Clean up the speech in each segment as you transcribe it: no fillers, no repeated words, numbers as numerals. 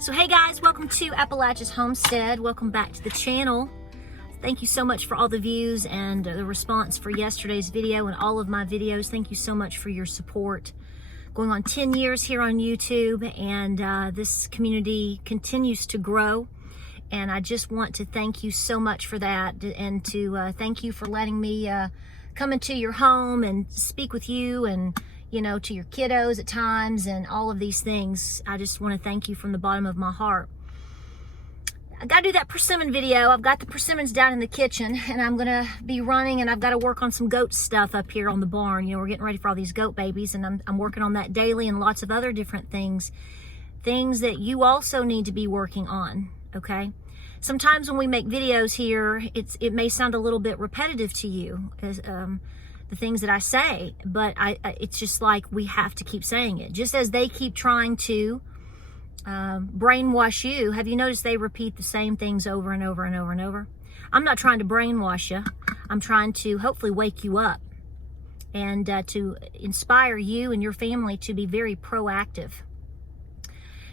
So hey guys, welcome to Appalachia's Homestead. Welcome back to the channel. Thank you so much for all the views and the response for yesterday's video and all of my videos. Thank you so much for your support. Going on 10 years here on YouTube, and this community continues to grow. And I just want to thank you so much for that, and to thank you for letting me come into your home and speak with you, and to your kiddos at times, and all of these things. I just want to thank you from the bottom of my heart. I got to do that persimmon video. I've got the persimmons down in the kitchen, and I'm going to be running, and I've got to work on some goat stuff up here on the barn. We're getting ready for all these goat babies, and I'm working on that daily, and lots of other different things that you also need to be working on, okay? Sometimes when we make videos here, it may sound a little bit repetitive to you, as the things that I say, but it's just like we have to keep saying it. Just as they keep trying to brainwash you, have you noticed they repeat the same things over and over and over and over? I'm not trying to brainwash you. I'm trying to hopefully wake you up, and to inspire you and your family to be very proactive.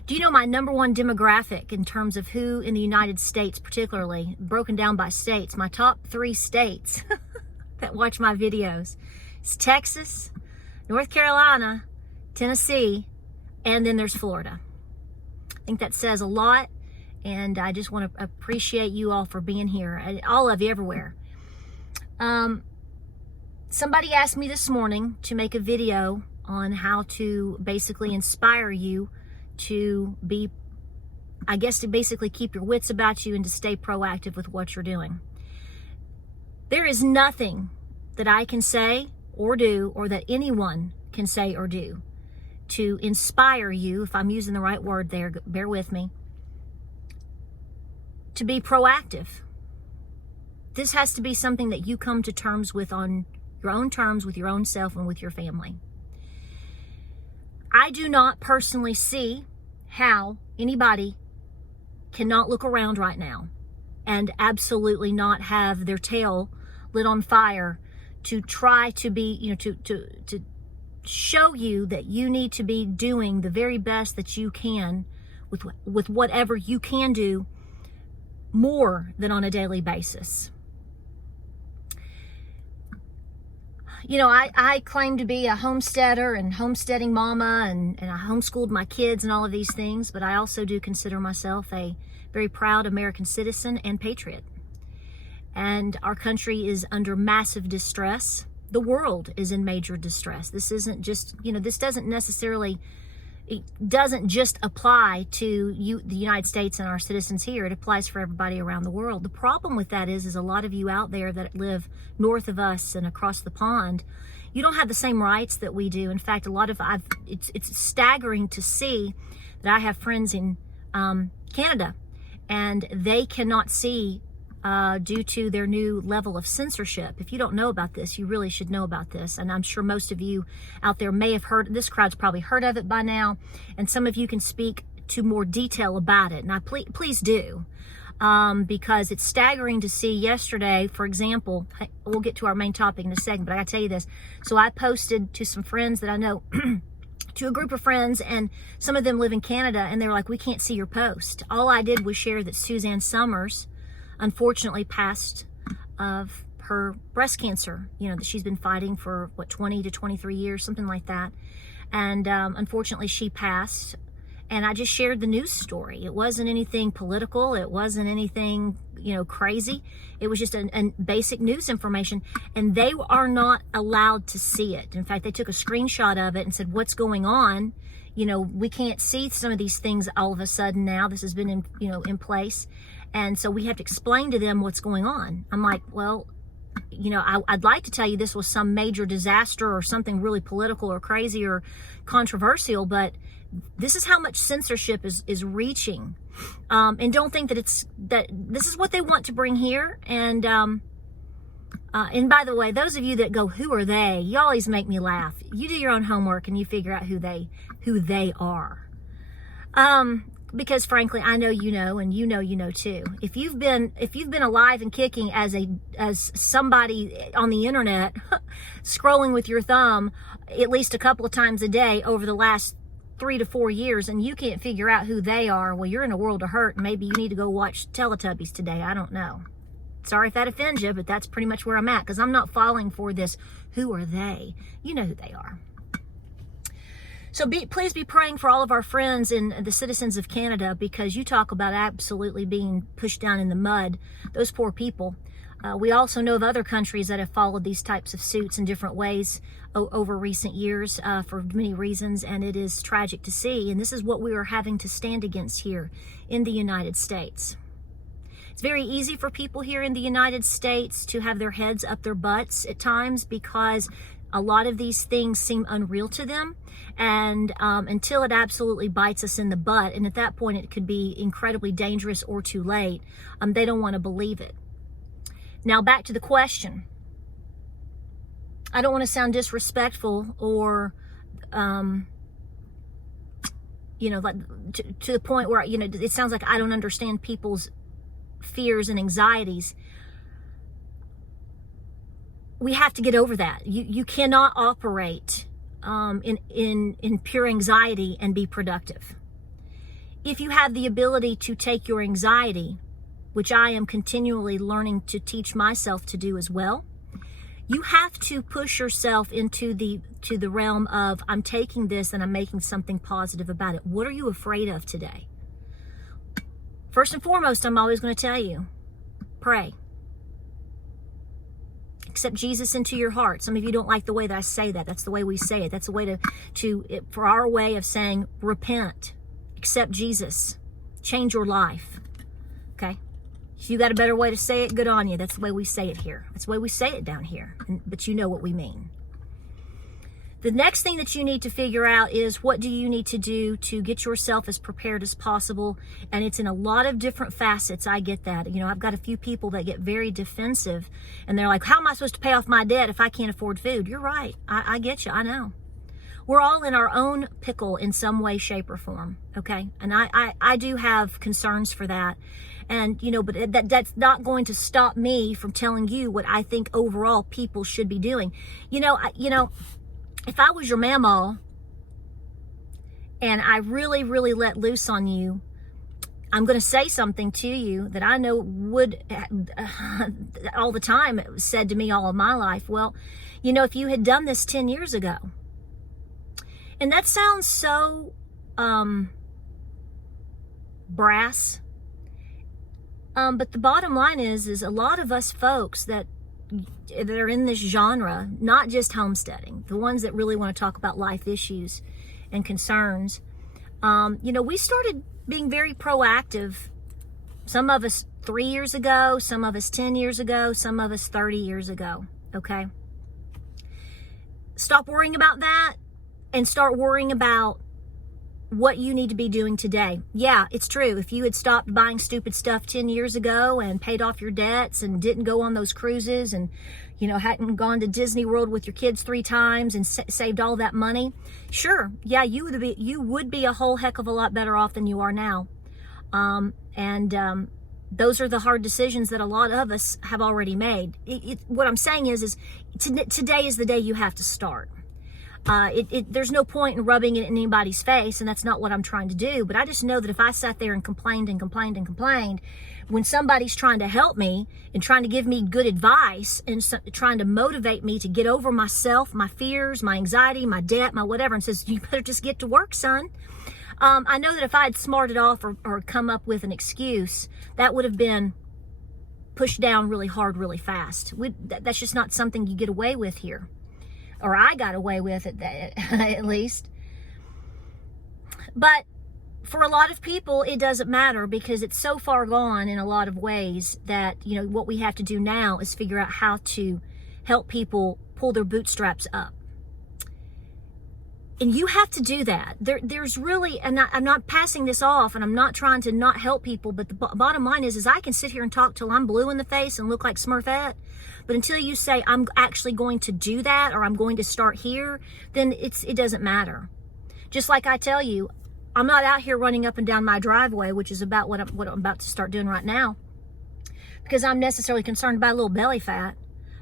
Do you know my number one demographic in terms of who in the United States, particularly broken down by states, my top 3 states that watch my videos? It's Texas, North Carolina, Tennessee, and then there's Florida. I think that says a lot, and I just want to appreciate you all for being here, all of you everywhere. Somebody asked me this morning to make a video on how to basically inspire you to be, I guess, to basically keep your wits about you and to stay proactive with what you're doing. There is nothing that I can say or do, or that anyone can say or do, to inspire you, if I'm using the right word there, bear with me, to be proactive. This has to be something that you come to terms with on your own terms, with your own self and with your family. I do not personally see how anybody cannot look around right now and absolutely not have their tail lit on fire to try to be, to show you that you need to be doing the very best that you can with whatever you can do, more than on a daily basis. I claim to be a homesteader and homesteading mama, and I homeschooled my kids and all of these things, but I also do consider myself a very proud American citizen and patriot. And our country is under massive distress. The world is in major distress. This isn't just, this doesn't necessarily, it doesn't just apply to the United States and our citizens here. It applies for everybody around the world. The problem with that is a lot of you out there that live north of us and across the pond, you don't have the same rights that we do. In fact, it's staggering to see that I have friends in Canada, and they cannot see due to their new level of censorship. If you don't know about this, you really should know about this. And I'm sure most of you out there may have heard, this crowd's probably heard of it by now, and some of you can speak to more detail about it. Now, please do, because it's staggering to see. Yesterday, for example, we'll get to our main topic in a second, but I gotta tell you this. So I posted to some friends that I know, to a group of friends, and some of them live in Canada, and they're like, we can't see your post. All I did was share that Suzanne Summers unfortunately passed of her breast cancer, that she's been fighting for 20 to 23 years, something like that. And unfortunately she passed, and I just shared the news story. It wasn't anything political, it wasn't anything crazy. It was just a basic news information, and they are not allowed to see it. In fact, they took a screenshot of it and said, what's going on? We can't see some of these things all of a sudden now. This has been in place. And so we have to explain to them what's going on. I'm like, well, I'd like to tell you this was some major disaster or something really political or crazy or controversial, but this is how much censorship is reaching. And don't think that this is what they want to bring here. And by the way, those of you that go, who are they? You always make me laugh. You do your own homework and you figure out who they are. Because frankly, I know you know, and you know too. If you've been alive and kicking as somebody on the internet, scrolling with your thumb at least a couple of times a day over the last 3 to 4 years and you can't figure out who they are, well, you're in a world of hurt, and maybe you need to go watch Teletubbies today. I don't know. Sorry if that offends you, but that's pretty much where I'm at, because I'm not falling for this, who are they? You know who they are. So please be praying for all of our friends and the citizens of Canada, because you talk about absolutely being pushed down in the mud. Those poor people. We also know of other countries that have followed these types of suits in different ways over recent years for many reasons, and it is tragic to see. And this is what we are having to stand against here in the United States. It's very easy for people here in the United States to have their heads up their butts at times, because a lot of these things seem unreal to them, and until it absolutely bites us in the butt, and at that point it could be incredibly dangerous or too late, they don't want to believe it. Now back to the question. I don't want to sound disrespectful or like to the point where it sounds like I don't understand people's fears and anxieties. We have to get over that. You cannot operate in pure anxiety and be productive. If you have the ability to take your anxiety, which I am continually learning to teach myself to do as well, you have to push yourself into the realm of, I'm taking this and I'm making something positive about it. What are you afraid of today? First and foremost, I'm always going to tell you, pray. Accept Jesus into your heart. Some of you don't like the way that I say that. That's the way we say it. That's the way for our way of saying repent. Accept Jesus. Change your life. Okay? If you got a better way to say it, good on you. That's the way we say it here. That's the way we say it down here. But you know what we mean. The next thing that you need to figure out is, what do you need to do to get yourself as prepared as possible? And it's in a lot of different facets. I get that. I've got a few people that get very defensive, and they're like, how am I supposed to pay off my debt if I can't afford food? You're right. I get you. I know. We're all in our own pickle in some way, shape, or form. Okay. And I do have concerns for that. And, but that's not going to stop me from telling you what I think overall people should be doing. If I was your mamaw and I really, really let loose on you, I'm going to say something to you that I know would all the time said to me all of my life. Well, if you had done this 10 years ago, and that sounds so brass, but the bottom line is a lot of us folks that are in this genre, not just homesteading, the ones that really want to talk about life issues and concerns, we started being very proactive. Some of us 3 years ago, some of us 10 years ago, some of us 30 years ago. Okay. Stop worrying about that and start worrying about what you need to be doing today. Yeah, it's true. If you had stopped buying stupid stuff 10 years ago and paid off your debts and didn't go on those cruises and, hadn't gone to Disney World with your kids 3 times and saved all that money, sure. Yeah, you would be a whole heck of a lot better off than you are now. Those are the hard decisions that a lot of us have already made. What I'm saying is today is the day you have to start. There's no point in rubbing it in anybody's face, and that's not what I'm trying to do. But I just know that if I sat there and complained, when somebody's trying to help me and trying to give me good advice and trying to motivate me to get over myself, my fears, my anxiety, my debt, my whatever, and says, you better just get to work, son. I know that if I had smarted off or come up with an excuse, that would have been pushed down really hard, really fast. That's just not something you get away with here. Or I got away with it, at least. But for a lot of people, it doesn't matter, because it's so far gone in a lot of ways that, what we have to do now is figure out how to help people pull their bootstraps up. And you have to do that. There's really, and I'm not passing this off, and I'm not trying to not help people, but the bottom line is I can sit here and talk till I'm blue in the face and look like Smurfette, but until you say, I'm actually going to do that, or I'm going to start here, then it doesn't matter. Just like I tell you, I'm not out here running up and down my driveway, which is about what I'm about to start doing right now, because I'm necessarily concerned about a little belly fat.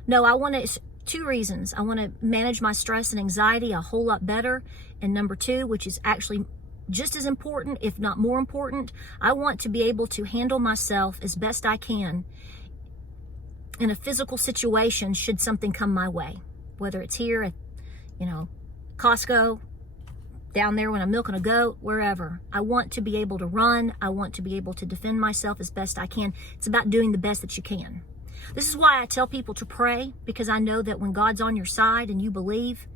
No, I want to 2 reasons. I want to manage my stress and anxiety a whole lot better. And number 2, which is actually just as important, if not more important, I want to be able to handle myself as best I can in a physical situation should something come my way. Whether it's here at, Costco, down there when I'm milking a goat, wherever. I want to be able to run. I want to be able to defend myself as best I can. It's about doing the best that you can. This is why I tell people to pray, because I know that when God's on your side and you believe,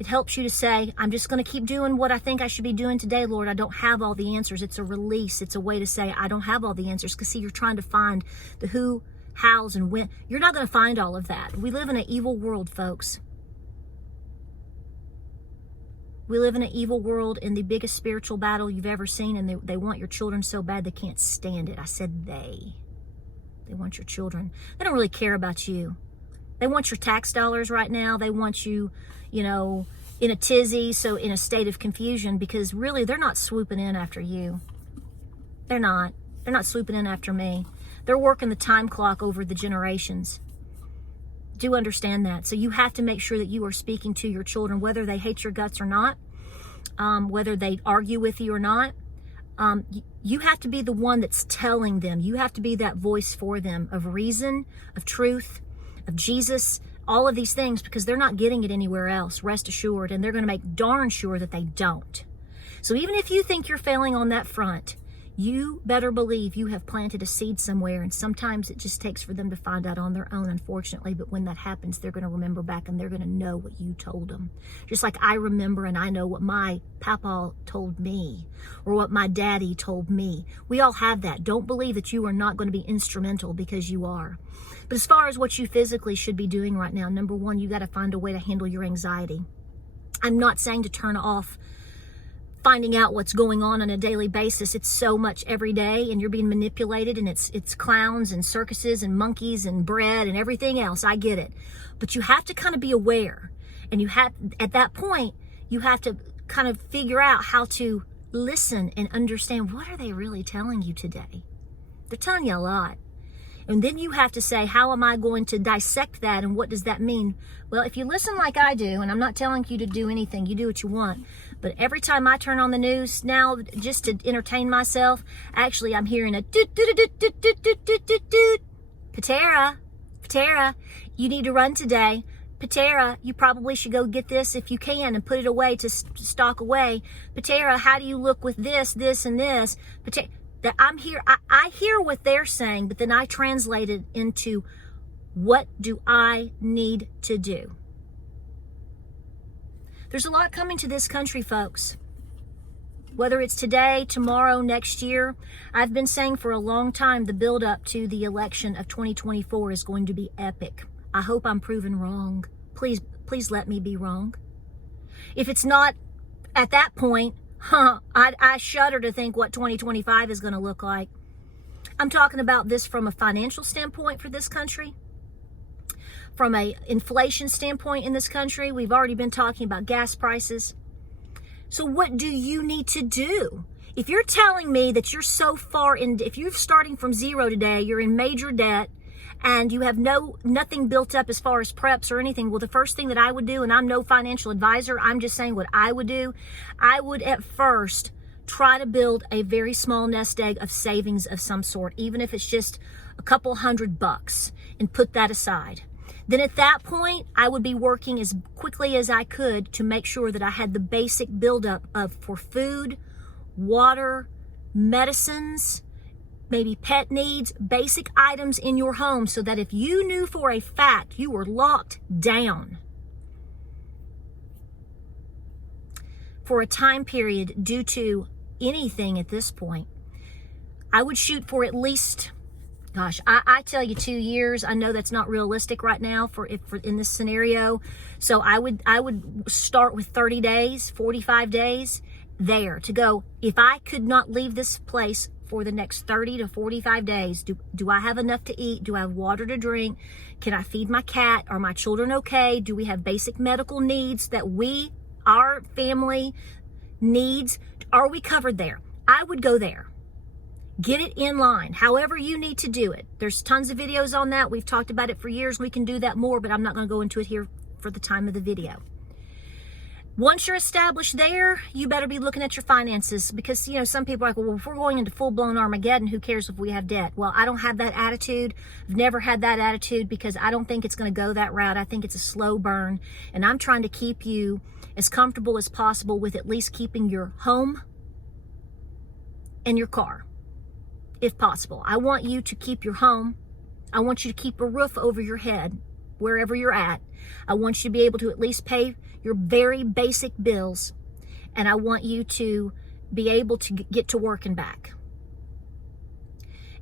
it helps you to say, I'm just going to keep doing what I think I should be doing today, Lord. I don't have all the answers. It's a release. It's a way to say, I don't have all the answers. Because see, you're trying to find the who, hows, and when. You're not going to find all of that. We live in an evil world, folks. We live in an evil world, in the biggest spiritual battle you've ever seen, and they want your children so bad they can't stand it. I said they. They want your children. They don't really care about you. They want your tax dollars right now. They want you, in a tizzy, so in a state of confusion, because really they're not swooping in after you. They're not. They're not swooping in after me. They're working the time clock over the generations. Do understand that. So you have to make sure that you are speaking to your children, whether they hate your guts or not, whether they argue with you or not. You have to be the one that's telling them. You have to be that voice for them of reason, of truth, of Jesus, all of these things, because they're not getting it anywhere else, rest assured, and they're going to make darn sure that they don't. So even if you think you're failing on that front, you better believe you have planted a seed somewhere, and sometimes it just takes for them to find out on their own, unfortunately. But when that happens, they're going to remember back, and they're going to know what you told them. Just like I remember and I know what my papa told me, or what my daddy told me. We all have that. Don't believe that you are not going to be instrumental, because you are. But as far as what you physically should be doing right now, number 1, you got to find a way to handle your anxiety. I'm not saying to turn off finding out what's going on a daily basis. It's so much every day, and you're being manipulated, and it's clowns and circuses and monkeys and bread and everything else. I get it. But you have to kind of be aware, and you have, at that point, you have to kind of figure out how to listen and understand, what are they really telling you today? They're telling you a lot. And then you have to say, how am I going to dissect that, and what does that mean? Well, if you listen like I do, and I'm not telling you to do anything, you do what you want, but every time I turn on the news now, just to entertain myself, actually I'm hearing a doot doot doot doot doot doot doot doot doot. Patera, you need to run today. Patera, you probably should go get this if you can and put it away to stock away. Patera, how do you look with this, and this? Patera, that I'm here, I hear what they're saying, but then I translate it into, what do I need to do? There's a lot coming to this country, folks. Whether it's today, tomorrow, next year, I've been saying for a long time the build up to the election of 2024 is going to be epic. I hope I'm proven wrong. Please let me be wrong. If it's not at that point, I shudder to think what 2025 is going to look like. I'm talking about this from a financial standpoint for this country. From a inflation standpoint in this country, we've already been talking about gas prices. So what do you need to do? If you're telling me that you're so far in, if you're starting from zero today, you're in major debt, and you have nothing built up as far as preps or anything, well, the first thing that I would do, and I'm no financial advisor, I'm just saying what I would do, I would at first try to build a very small nest egg of savings of some sort, even if it's just a couple $100, and put that aside. Then at that point, I would be working as quickly as I could to make sure that I had the basic buildup for food, water, medicines, maybe pet needs, basic items in your home, so that if you knew for a fact you were locked down for a time period due to anything at this point, I would shoot for at least, gosh, I tell you 2 years. I know that's not realistic right now for in this scenario. So I would start with 30 days, 45 days there to go. If I could not leave this place for the next 30 to 45 days, do I have enough to eat? Do I have water to drink? Can I feed my cat? Are my children okay? Do we have basic medical needs that our family needs? Are we covered there? I would go there. Get it in line, however you need to do it. There's tons of videos on that. We've talked about it for years. We can do that more, but I'm not going to go into it here for the time of the video. Once you're established there, you better be looking at your finances, because, you know, some people are like, well, if we're going into full-blown Armageddon, who cares if we have debt? Well, I don't have that attitude. I've never had that attitude, because I don't think it's going to go that route. I think it's a slow burn, and I'm trying to keep you as comfortable as possible with at least keeping your home and your car, if possible. I want you to keep your home. I want you to keep a roof over your head wherever you're at. I want you to be able to at least pay your very basic bills, and I want you to be able to get to work and back.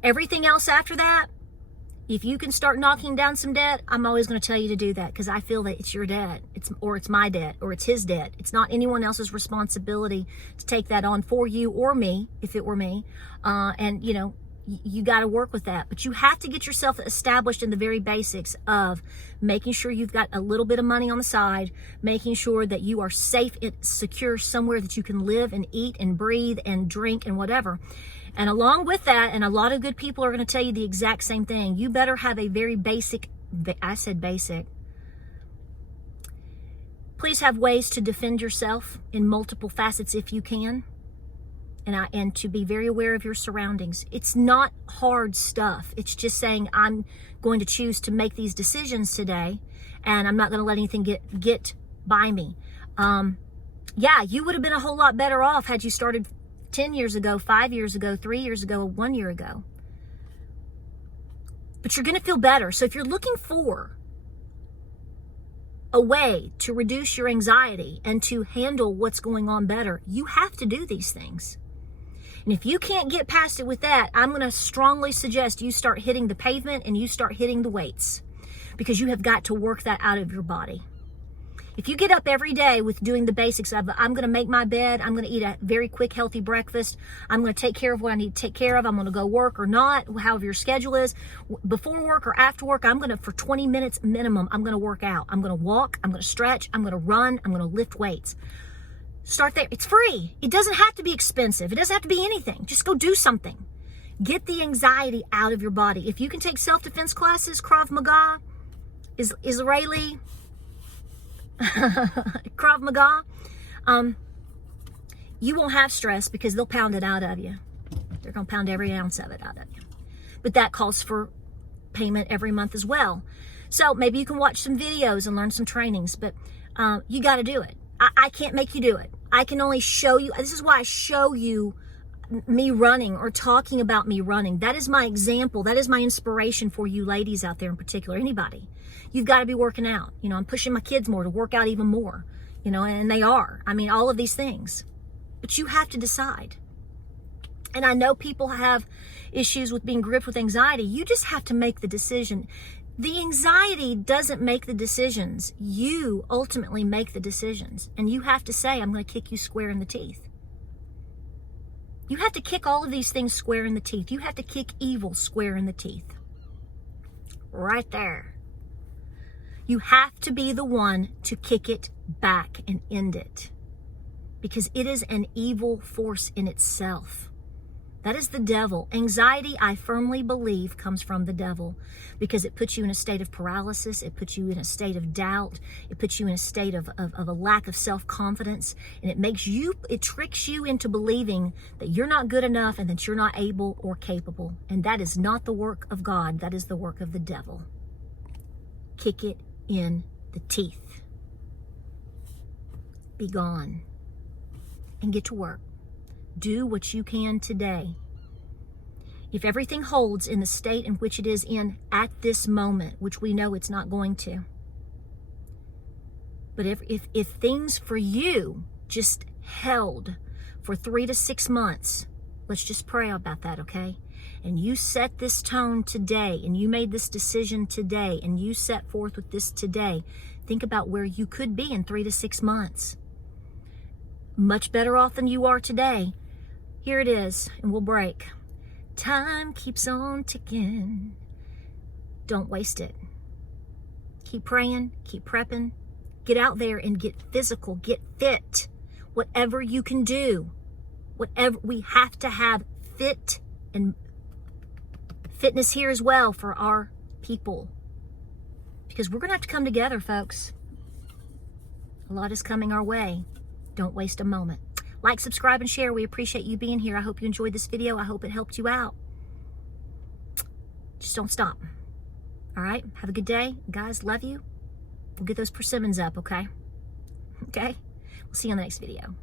Everything else after that, if you can start knocking down some debt, I'm always going to tell you to do that, because I feel that it's your debt, it's my debt, or it's his debt. It's not anyone else's responsibility to take that on for you or me, if it were me. And you know, you got to work with that, but you have to get yourself established in the very basics of making sure you've got a little bit of money on the side, making sure that you are safe and secure somewhere that you can live and eat and breathe and drink and whatever. And along with that, and a lot of good people are going to tell you the exact same thing, you better have a very basic, I said basic. Please have ways to defend yourself in multiple facets if you can. And to be very aware of your surroundings. It's not hard stuff. It's just saying, I'm going to choose to make these decisions today, and I'm not going to let anything get by me. Yeah, you would have been a whole lot better off had you started 10 years ago, 5 years ago, 3 years ago, 1 year ago. But you're going to feel better. So if you're looking for a way to reduce your anxiety and to handle what's going on better, you have to do these things. And if you can't get past it with that, I'm going to strongly suggest you start hitting the pavement and you start hitting the weights, because you have got to work that out of your body. If you get up every day with doing the basics of, I'm going to make my bed, I'm going to eat a very quick, healthy breakfast, I'm going to take care of what I need to take care of, I'm going to go work or not, however your schedule is, before work or after work, I'm going to, for 20 minutes minimum, I'm going to work out. I'm going to walk, I'm going to stretch, I'm going to run, I'm going to lift weights. Start there. It's free. It doesn't have to be expensive. It doesn't have to be anything. Just go do something. Get the anxiety out of your body. If you can take self-defense classes, Krav Maga, Israeli, Krav Maga, you won't have stress, because they'll pound it out of you. They're going to pound every ounce of it out of you. But that calls for payment every month as well. So maybe you can watch some videos and learn some trainings, but you got to do it. I can't make you do it. I can only show you. This is why I show you me running or talking about me running. That is my example. That is my inspiration for you ladies out there in particular, anybody. You've got to be working out. You know, I'm pushing my kids more to work out even more, you know, and they are. I mean, all of these things. But you have to decide. And I know people have issues with being gripped with anxiety. You just have to make the decision. The anxiety doesn't make the decisions. You ultimately make the decisions. And you have to say, I'm going to kick you square in the teeth. You have to kick all of these things square in the teeth. You have to kick evil square in the teeth. Right there. You have to be the one to kick it back and end it. Because it is an evil force in itself. That is the devil. Anxiety, I firmly believe, comes from the devil, because it puts you in a state of paralysis. It puts you in a state of doubt. It puts you in a state of a lack of self-confidence. And it tricks you into believing that you're not good enough and that you're not able or capable. And that is not the work of God. That is the work of the devil. Kick it in the teeth. Be gone. And get to work. Do what you can today. If everything holds in the state in which it is in at this moment, which we know it's not going to, but if things for you just held for 3 to 6 months, let's just pray about that, okay? And you set this tone today, and you made this decision today, and you set forth with this today, think about where you could be in 3 to 6 months. Much better off than you are today. Here it is, and we'll break. Time keeps on ticking. Don't waste it. Keep praying, keep prepping. Get out there and get physical, get fit. Whatever you can do. Whatever, we have to have fit and fitness here as well for our people. Because we're going to have to come together, folks. A lot is coming our way. Don't waste a moment. Like, subscribe, and share. We appreciate you being here. I hope you enjoyed this video. I hope it helped you out. Just don't stop. All right? Have a good day. Guys, love you. We'll get those persimmons up, okay? Okay? We'll see you on the next video.